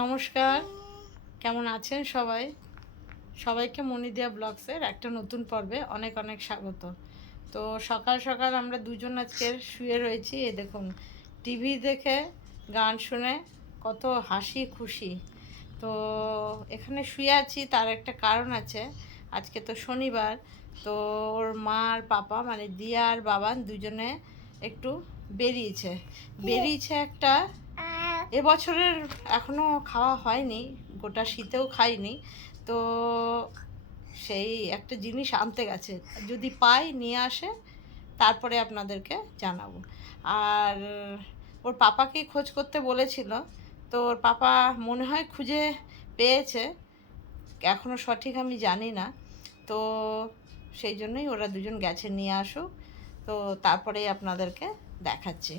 নমস্কার। কেমন আছেন সবাই? সবাইকে মনিদিয়া ব্লগসের একটা নতুন পর্বে অনেক অনেক স্বাগত। তো সকাল সকাল আমরা দুজন আজকে শুয়ে রয়েছি, এ দেখুন, টিভি দেখে, গান শুনে, কত হাসি খুশি। তো এখানে শুয়ে আছি, তার একটা কারণ আছে, আজকে তো শনিবার, তো ওর মা আর পাপা মানে দিয়া আর বাবা দুজনে একটু বেরিয়েছে। বেরিয়েছে একটা এবছরের এখনও খাওয়া হয়নি, গোটা শীতেও খাইনি, তো সেই একটা জিনিস আনতে গেছে। যদি পাই নিয়ে আসে, তারপরে আপনাদেরকে জানাব। আর ওর পাপাকেই খোঁজ করতে বলেছিল, তো ওর পাপা মনে হয় খুঁজে পেয়েছে এখনও সঠিক আমি জানি না, তো সেই জন্যই ওরা দুজন গেছে নিয়ে আসুক, তো তারপরেই আপনাদেরকে দেখাচ্ছি।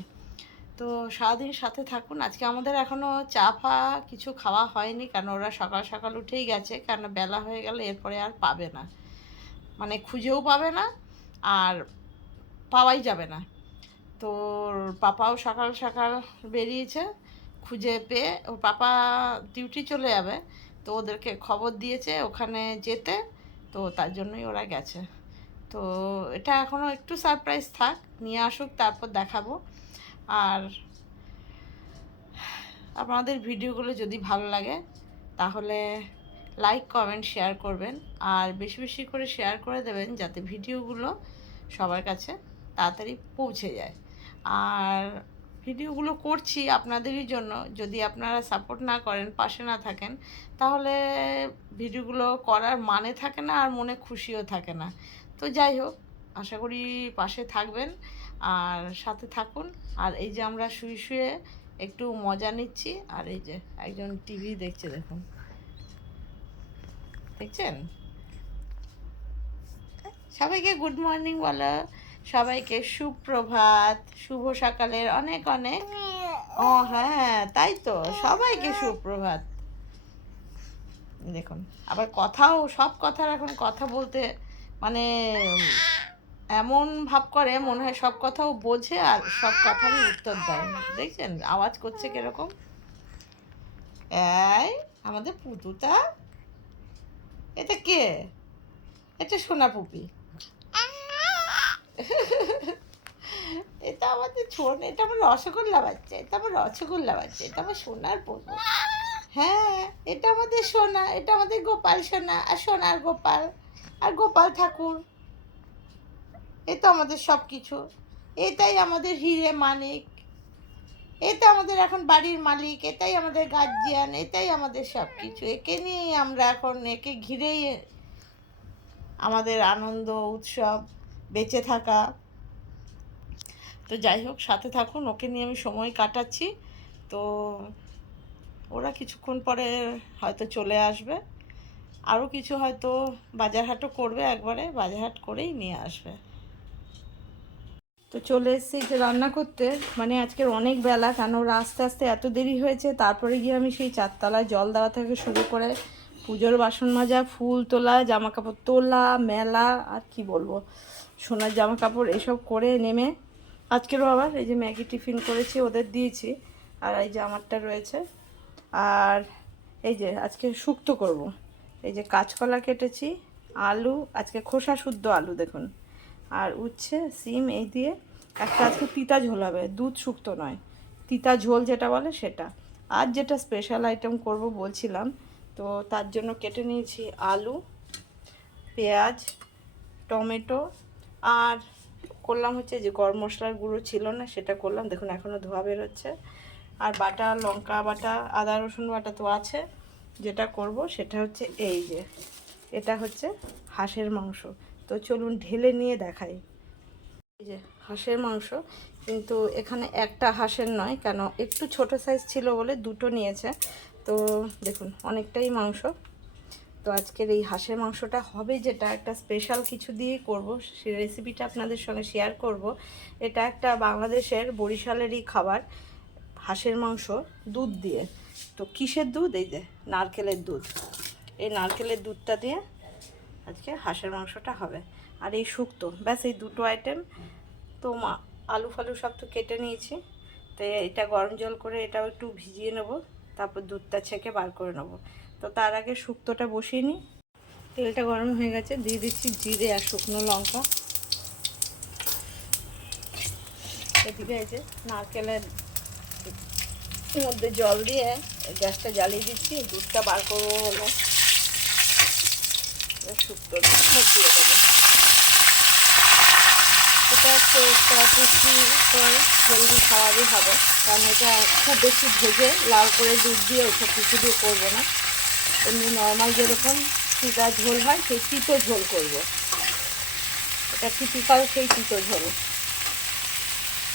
তো সারাদিন সাথে থাকুন। আজকে আমাদের এখনও চা ফা কিছু খাওয়া হয়নি, কারণ ওরা সকাল সকাল উঠেই গেছে, কারণ বেলা হয়ে গেলে এরপরে আর পাবে না। মানে খুঁজেও পাবে না আর পাওয়াই যাবে না। তো পাপাও সকাল সকাল বেরিয়েছে খুঁজে পেয়ে, ওর পাপা ডিউটি চলে যাবে, তো ওদেরকে খবর দিয়েছে ওখানে যেতে, তো তার জন্যই ওরা গেছে। তো এটা এখনও একটু সারপ্রাইজ থাক, নিয়ে আসুক, তারপর দেখাবো। আর আপনাদের ভিডিওগুলো যদি ভালো লাগে, তাহলে লাইক কমেন্ট শেয়ার করবেন। আর বেশি বেশি করে শেয়ার করে দেবেন, যাতে ভিডিওগুলো সবার কাছে তাড়াতাড়ি পৌঁছে যায়। আর ভিডিওগুলো করছি আপনাদেরই জন্য। যদি আপনারা সাপোর্ট না করেন, পাশে না থাকেন, তাহলে ভিডিওগুলো করার মানে থাকে না, আর মনে খুশিও থাকে না। তো যাই হোক, আশা করি পাশে থাকবেন। আর সাথে থাকুন। আর এই যে আমরা শুয়ে শুয়ে একটু মজা নিচ্ছি, আর এই যে একজন টিভি দেখছে, দেখুন। দেখছেন? সবাইকে গুড মর্নিং বলো। সবাইকে সুপ্রভাত, শুভ সকালের অনেক অনেক। ও হ্যাঁ তাই তো, সবাইকে সুপ্রভাত। দেখুন, আবার কথাও, সব কথার এখন কথা বলতে মানে এমন ভাব করে, মনে হয় সব কথাও বোঝে আর সব কথারই উত্তর দেয়। দেখছেন? আওয়াজ করছে কীরকম? এই, আমাদের পুতুটা? এটা কে? এটা সোনা পুপি। এটা আমাদের ছোট, এটা আমার রসগোল্লা বাচ্চা, এটা আমার রসগোল্লা বাচ্চা, এটা আমার সোনার পুপু। হ্যাঁ এটা আমাদের সোনা, এটা আমাদের গোপাল সোনা, আর সোনার গোপাল, আর গোপাল ঠাকুর। এ তো আমাদের সব কিছু এটাই আমাদের হিরে মানিক এটা আমাদের এখন বাড়ির মালিক। এটাই আমাদের গার্জিয়ান এটাই আমাদের সব কিছু একে নিয়েই আমরা এখন, একে ঘিরেই আমাদের আনন্দ, উৎসব, বেঁচে থাকা। তো যাই হোক, সাথে থাকুন। ওকে নিয়ে আমি সময় কাটাচ্ছি। তো ওরা কিছুক্ষণ পরে হয়তো চলে আসবে। আরও কিছু হয়তো বাজার হাটও করবে একবারে। বাজার হাট করেই নিয়ে আসবে। তো চলে এসেছি যে রান্না করতে। মানে আজকের অনেক বেলা, কেন আস্তে আস্তে এত দেরি হয়েছে, তারপরে গিয়ে আমি সেই চারতলায় জল দেওয়া থেকে শুরু করে পুজোর বাসন মাজা, ফুল তোলা জামা কাপড় তোলা, মেলা, আর কি বলব, সোনার জামা কাপড় এসব করে নেমে আজকেরও আবার এই যে ম্যাগি টিফিন করেছি, ওদের দিয়েছি, আর এই যে আমারটা রয়েছে। আর এই যে আজকে শুক্ত করব। এই যে কাঁচকলা কেটেছি, আলু, আজকে খোসা শুদ্ধ আলু, দেখুন। আর উচ্ছে, সিম এই দিয়ে একটা আজকে তিতা ঝোল হবে, দুধ শুক্তো নয়। তিতা ঝোল যেটা বলে সেটা। আর যেটা স্পেশাল আইটেম করব বলছিলাম, তো তার জন্য কেটে নিয়েছি আলু, পেঁয়াজ, টমেটো, আর করলাম হচ্ছে যে গরম মশলার গুঁড়ো ছিল না, সেটা করলাম। দেখুন এখনও ধোয়া বেরোচ্ছে। আর বাটা, লঙ্কা বাটা, আদা, রসুন বাটা তো আছে। যেটা করব সেটা হচ্ছে এই যে, এটা হচ্ছে হাঁসের মাংস। তো চলুন ঢেলে নিয়ে দেখাই। এই যে হাঁসের মাংস, কিন্তু এখানে একটা হাঁসের নয়, কেন একটু ছোট সাইজ ছিল বলে দুটো নিয়েছে। তো দেখুন, অনেকটাই মাংস। তো আজকের এই হাঁসের মাংসটা হবে যেটা একটা স্পেশাল কিছু দিয়ে করব। সে রেসিপিটা আপনাদের সঙ্গে শেয়ার করব। এটা একটা বাংলাদেশের বরিশালেরই খাবার, হাঁসের মাংস দুধ দিয়ে। তো কিসের দুধ? এই যে নারকেলের দুধ। এই নারকেলের দুধটা দিয়ে আজকে হাঁসের মাংসটা হবে। আর এই শুক্তো, ব্যাস এই দুটো আইটেম তো মা, আলু ফালু সব তো কেটে নিয়েছি। তো এটা গরম জল করে এটাও একটু ভিজিয়ে নেব। তারপর দুধটা ছেঁকে বার করে নেব। তো তার আগে শুক্তোটা বসিয়ে নিই। তেলটা গরম হয়ে গেছে। দিয়ে দিচ্ছি জিরে আর শুকনো লঙ্কা। এদিকে আছে নারকেলের মধ্যে জল দিয়ে গ্যাসটা জ্বালিয়ে দিচ্ছি। দুধটা বার করব হলো শুক্তো দিয়ে দেবো এটা একটা পুষ্টিকর হেলদি খাবারই হবে কারণ এটা খুব বেশি ভেজে লাল করে দুধ দিয়ে ওইসব কিছু দিয়ে করব না এমনি নর্মাল যেরকম চিতা ঝোল হয় সেই তিতো ঝোল? করব এটা টিপিক্যাল সেই তিতো ঝোল?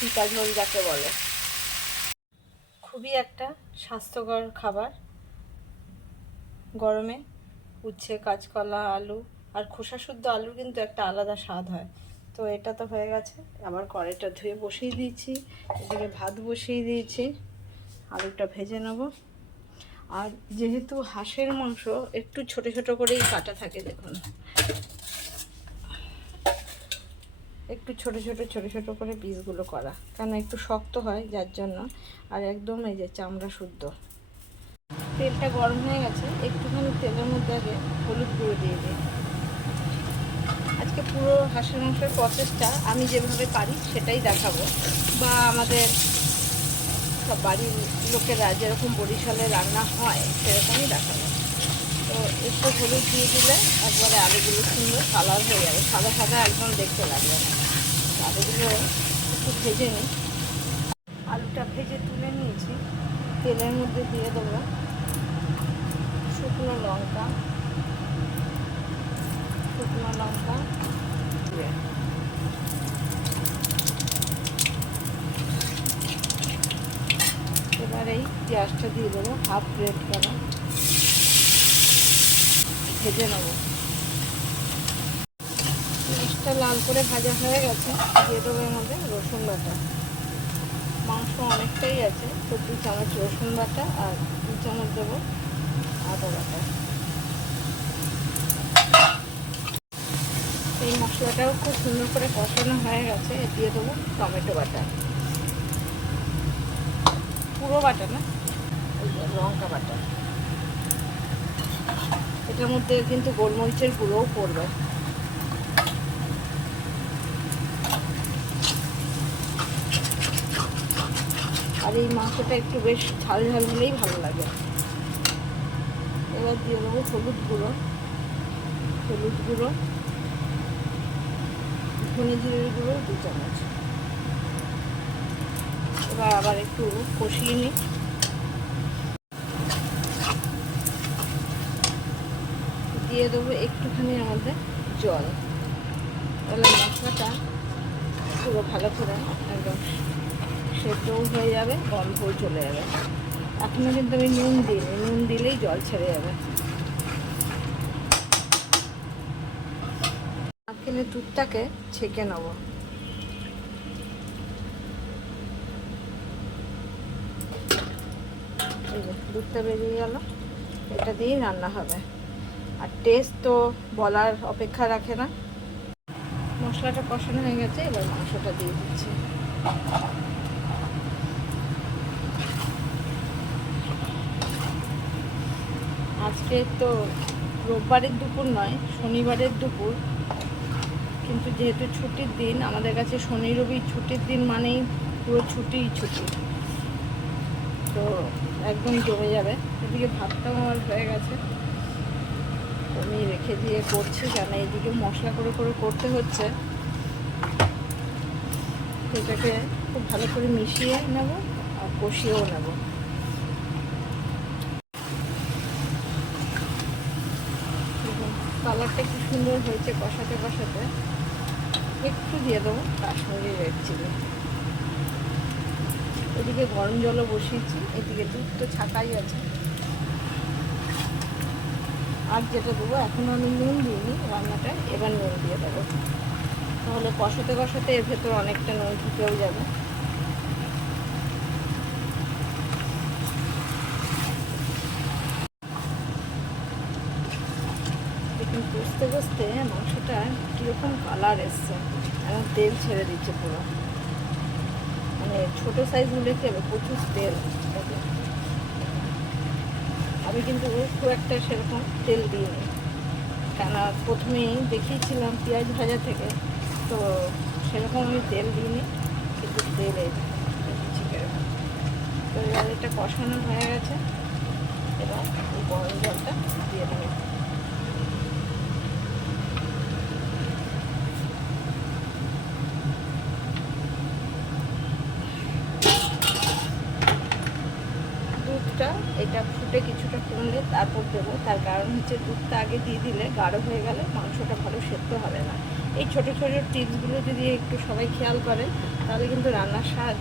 চিতা ঝোল যাকে বলে। খুবই একটা স্বাস্থ্যকর খাবার। গরমে উচ্ছে, কাঁচকলা, আলু আর খোসা শুদ্ধ আলুর কিন্তু একটা আলাদা স্বাদ হয়। তো এটা তো হয়ে গেছে। আবার কড়াইটা ধুয়ে বসিয়ে দিয়েছি। এদিকে ভাত বসিয়ে দিয়েছি। আলুটা ভেজে নেব। আর যেহেতু হাঁসের মাংস, একটু ছোট ছোট করেই কাটা থাকে, দেখুন। একটু ছোট ছোট ছোট ছোট করে পিসগুলো করা। কারণ একটু শক্ত হয়, যার জন্য। আর একদম এই যে চামড়া শুদ্ধ। তেলটা গরম হয়ে গেছে, একটুখানি তেলের মধ্যে আগে হলুদ গুঁড়ো দিয়ে দিই। আজকে পুরো হাঁসের মাংসের প্রসেসটা আমি যেভাবে পারি সেটাই দেখাবো। বা আমাদের সব বাড়ির লোকেরা যেরকম বরিশালে রান্না হয় সেরকমই দেখাবো। তো একটু হলুদ দিয়ে দিলে একবারে আলুগুলো সুন্দর কালার হয়ে যাবে। সাদা সাদা একদম দেখতে লাগবে আলুগুলো একটু ভেজে নিই। আলুটা ভেজে তুলে নিয়েছি। তেলের মধ্যে দিয়ে দেবো। শুকনো লঙ্কা। শুকনো লঙ্কা। এবার এই পেঁয়াজটা দিয়ে দেবো হাফ প্লেট করা ভেজে নেব। পেঁয়াজটা লাল করে ভাজা হয়ে গেছে, দিয়ে দেবো এর মধ্যে রসুন বাটা। মাংস অনেকটাই আছে, তো দু চামচ রসুন বাটা আর দু চামচ দেবো আদা এই মশলাটাও খুব সুন্দর করে কষানো হয়ে গেছে। দিয়ে দেবো টমেটো বাটা। পুরো বাটা না? লঙ্কা বাটা। এটার মধ্যে কিন্তু গোলমরিচের গুঁড়োও পড়বে। আর এই মাংসটা একটু বেশ ঝাল ঝাল হলেই ভালো লাগে। এবার দিয়ে দেবো হলুদ গুঁড়ো হলুদ গুঁড়ো, ধনে জিরের গুঁড়ো, দু চামচ। এবার আবার একটু কষিয়ে নিই। দিয়ে দেবো একটুখানি আমাদের জল। তাহলে মশলাটা পুরো ভালো করে একদম সেদ্ধও হয়ে যাবে, গন্ধও চলে যাবে। এখনও কিন্তু আমি নুন দিইনি। নুন দিলেই জল ছেড়ে যাবে। নারকেলের দুধটাকে ছেঁকে নেব। দুধটা বেরিয়ে গেল। এটা দিয়েই রান্না হবে। আর টেস্ট তো বলার অপেক্ষা রাখে না। মশলাটা কষানো হয়ে গেছে, এবার মাংসটা দিয়ে দিচ্ছি। আজকে তো রোববারের দুপুর নয়, শনিবারের দুপুর। কিন্তু যেহেতু ছুটির দিন, আমাদের কাছে শনি, রবি ছুটির দিন মানেই পুরো ছুটিই ছুটি। তো একদম জমে যাবে। এদিকে ভাতটাও আমার হয়ে গেছে। আমি রেখে দিয়ে করছি কেন? এদিকে মশলা করে করে করতে হচ্ছে। এটাকে খুব ভালো করে মিশিয়ে নেব আর কষিয়েও নেব। কালারটা কি সুন্দর হয়েছে কষাতে কষাতে? একটু দিয়ে দেবো, কাশ্মীরি রেড চিলি এদিকে গরম জলও বসিয়েছি, এদিকে দুধ তো ছাকাই আছে। আর যেটা দেবো এখনও আমি নুন দিইনি, রান্নাটা এবার নুন দিয়ে দেবো। তাহলে কষাতে কষাতে এর ভেতর অনেকটা নুন ঢুকেও যাবে দেখুন কষতে কষতে মাংসটা কীরকম কালার এসছে? এখন তেল ছেড়ে দিচ্ছে পুরো। মানে ছোটো সাইজগুলো কি হবে? প্রচুর তেল। আমি কিন্তু খুব একটা সেরকম তেল দিইনি। কেন প্রথমেই দেখিয়েছিলাম পেঁয়াজ ভাজা থেকে, তো সেরকম আমি তেল দিইনি, কিন্তু তেল তো এবার এটা কষানো হয়ে গেছে। এই গরম জলটা দিয়ে দেবে দুধটা এটা ফুটে কমলে তারপর দেবো। তার কারণ হচ্ছে দুধটা আগে দিয়ে দিলে গাঢ় হয়ে গেলে মাংসটা ভালো সেদ্ধ হবে না। এই ছোটো ছোটো টিপসগুলো যদি একটু সবাই খেয়াল করে, তাহলে কিন্তু রান্নার স্বাদ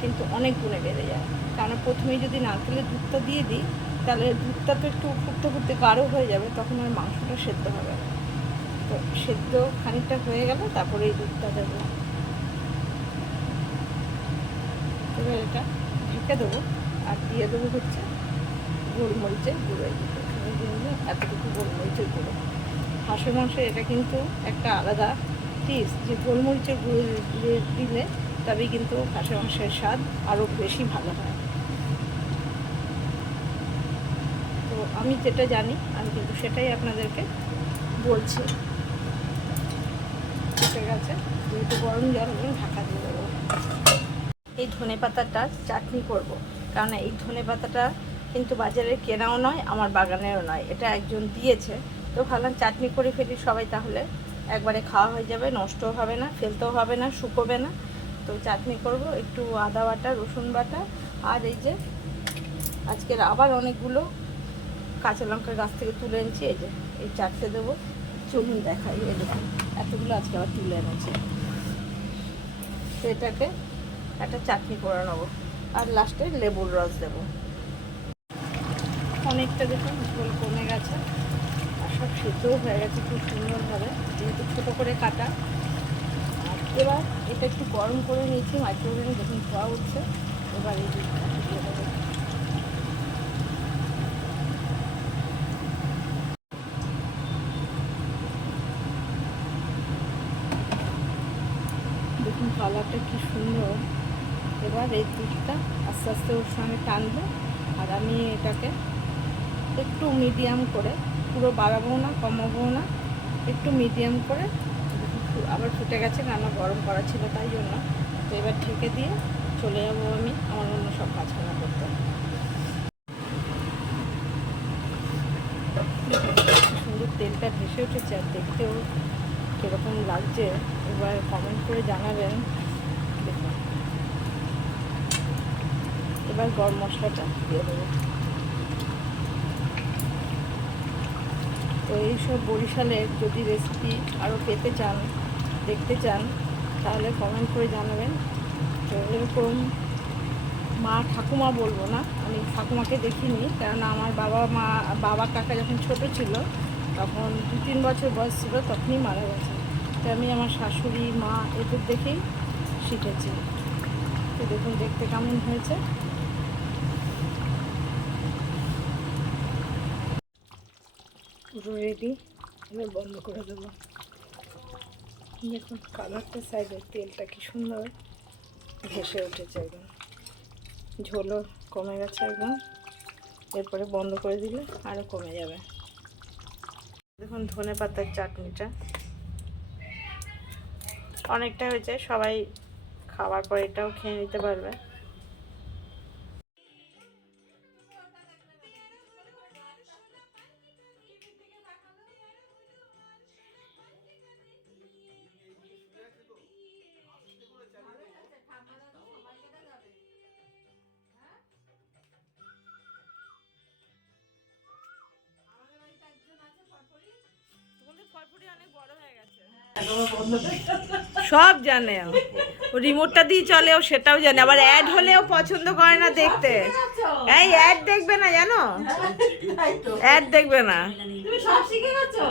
কিন্তু অনেক গুণে বেড়ে যায়। কারণ প্রথমেই যদি নারকেলের দুধটা দিয়ে দিই, তাহলে দুধটা তো একটু ফুটতে ফুটতে গাঢ় হয়ে যাবে, তখন আর মাংসটা সেদ্ধ হবে না। তো সেদ্ধ খানিকটা হয়ে গেলে তারপরে এই দুধটা দেবো। এবার এটা ঢেকে দেবো, আর দিয়ে দেবো হচ্ছে গোলমরিচের গুঁড়ো এতটুকু গোলমরিচের গুঁড়ো। হাঁসের মাংস, এটা কিন্তু একটা আলাদা টিপস যে গোলমরিচের গুঁড়ো দিলে তবেই কিন্তু হাঁসের মাংসের স্বাদ আরও বেশি ভালো হয়। তো আমি যেটা জানি, আমি কিন্তু সেটাই আপনাদেরকে বলছি। ঠিক আছে? যেহেতু গরম জল, আমি ঢাকা দিয়ে দেবো। এই ধনে পাতাটার চাটনি করব। কারণ এই ধনে পাতাটা কিন্তু বাজারে কেনাও নয়, আমার বাগানেরও নয়। এটা একজন দিয়েছে। তো ভাবলাম চাটনি করে ফেলি সবাই তাহলে। একবারে খাওয়া হয়ে যাবে, নষ্টও হবে না, ফেলতেও হবে না, শুকোবে না। তো চাটনি করব, একটু আদা বাটা, রসুন বাটা, আর এই যে আজকের আবার অনেকগুলো কাঁচা লঙ্কা গাছ থেকে তুলে এনেছি। এই যে, এই চারটে দেবো। চলুন দেখাই, এই এতগুলো আজকে আবার তুলে এনেছি। তো এটাকে একটা চাটনি করে নেব। আর লাস্টে লেবুর রস দেব। অনেকটা দেখুন ঝোল কমে গেছে। আর সব সেদ্ধও হয়ে গেছে খুব সুন্দরভাবে, যেহেতু ছোটো করে কাটা। আর এবার এটা একটু গরম করে নিয়েছি মাইক্রোওভেনে যখন ধোয়া উঠছে। এবার এই দেখুন কালারটা কি সুন্দর। এবার এই দুধটা আস্তে আস্তে ওর সঙ্গে টানবে। আর আমি এটাকে একটু মিডিয়াম করে, পুরো বাড়াবো না, কমাবো না, একটু মিডিয়াম করে আবার ফুটে গেছে রান্না গরম করা ছিল তাই জন্য। তো এবার ঢেকে দিয়ে চলে যাব আমি আমার অন্য সব কাজ কাজখানা করতে সুন্দর তেলটা ভেসে উঠেছে আর দেখতেও কীরকম লাগছে। এবার কমেন্ট করে জানাবেন। এবার গরম মশলাটা দিয়ে দেবো। তো এইসব বরিশালের যদি রেসিপি আরও পেতে চান, দেখতে চান, তাহলে কমেন্ট করে জানাবেন। তো এরকম মা ঠাকুমা বলব না, আমি ঠাকুমাকে দেখিনি কারণ আমার বাবা মা, বাবা কাকা যখন ছোট ছিল, তখন দু তিন বছর বয়স ছিল, তখনই মারা গেছে। তো আমি আমার শাশুড়ি, মা এদের দেখেই শিখেছি। তো দেখুন, দেখতে কেমন হয়েছে। পুরো রেডি এবার বন্ধ করে দেবো। দেখুন কালারটা সাইডে তেলটা কি সুন্দর ভেসে উঠেছে একদম। ঝোলও কমে গেছে একদম। এরপরে বন্ধ করে দিলে আরও কমে যাবে। দেখুন ধনে পাতার চাটনিটা। অনেকটা হয়েছে সবাই খাওয়ার পর এটাও খেয়ে নিতে পারবে। সব জানে ও। রিমোটটা দিয়ে চলে ও সেটাও জানে। আবার অ্যাড হলেও পছন্দ করে না দেখতে। এই অ্যাড দেখবে না জানো? অ্যাড দেখবে না। তুমি সব শিখে গেছো?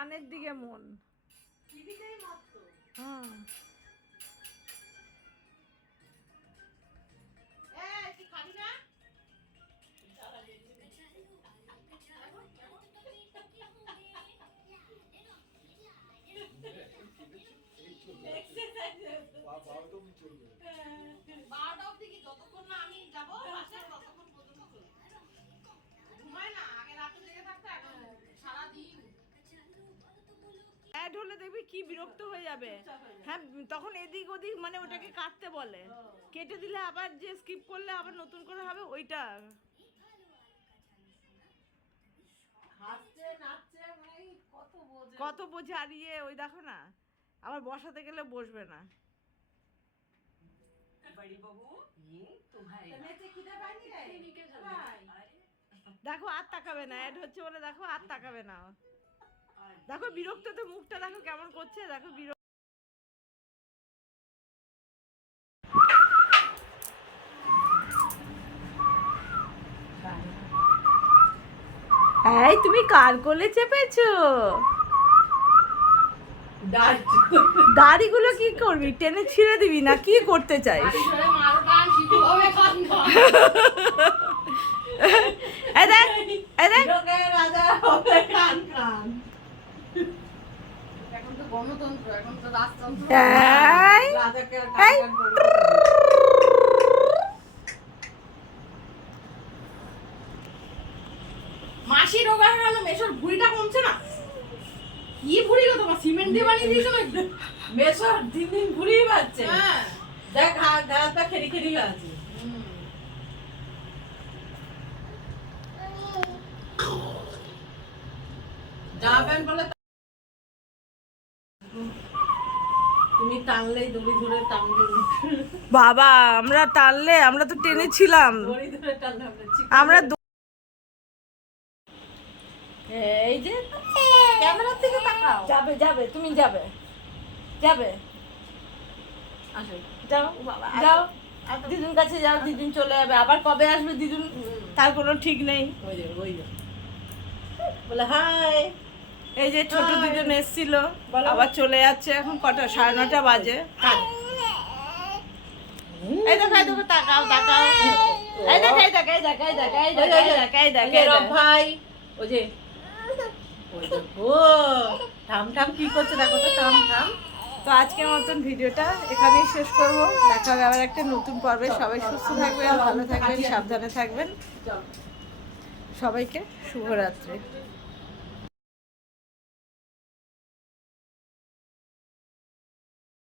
গানের দিকে মন। হ্যাঁ। টাইট হলে দেখবি কি বিরক্ত হয়ে যাবে। হ্যাঁ তখন এদিক ওদিক মানে ওটাকে কাটতে বলে। কেটে দিলে আবার যে স্কিপ করলে আবার নতুন করে হবে ওইটা। কত বোঝে। আর ইয়ে, ওই দেখো না আবার বসাতে গেলে বসবে না। দেখো আর তাকাবে না অ্যাড হচ্ছে বলে দেখো আর তাকাবে না। দেখো বিরক্ত তো মুখটা দেখো কেমন করছে, দেখো বিরক্ত এই, তুমি কার কোলে চেপেছো? দাড়িগুলো কি করবি? টেনে ছিঁড়ে দিবি না? কি করতে এই দেখ দেখ এখন তো গণতন্ত্র এখন তো রাজতন্ত্র এই, রাজাকে আর এই। কান কান করবে। মাসি রোগা হয়ে গেল মেশোর ভুঁড়িটা কমছে না? কি ভুঁড়ি গো তোমার? সিমেন্ট দিয়ে বানিয়ে দিয়েছ মেসর দিন দিন ঘুরিয়ে পাচ্ছে হ্যাঁ। দেখ হাত হাতটা খেলি খেলি আছে জামা প্যান্ট বলে তুমি টানলেই দড়ি ধরে টানবে। বাবা আমরা টানলে আমরা তো টেনেছিলাম দড়ি ধরে টানলে আমরা এই যে ক্যামেরার দিকে তাকাও। যাবে যাবে তুমি যাবে। যাবে। আসো। যাও যাও। দিদুন কাছে যাও দিদুন চলে যাবে। আবার কবে আসবে দিদুন? তার কোনো ঠিক নেই। বলে হাই। এই যে ছোট দিদুন এসছিল আবার চলে যাচ্ছে এখন কটা? সাড়ে নটা বাজে। এই দেখো এই দেখো তাকাও তাকাও। এই দেখ এই দেখ এই দেখ এই দেখ এই দেখ এই দেখ এই দেখ এই দেখ। ভাই ওই যে দেখো ঠাম ঠাম কি করছে? দেখো তো ঠাম ঠাম তো আজকের মতন ভিডিওটা এখানেই শেষ করব। দেখা হবে আবার একটা নতুন পর্বে। সবাই সুস্থ থাকবেন ভালো থাকবেন সাবধানে থাকবেন। সবাইকে শুভরাত্রি।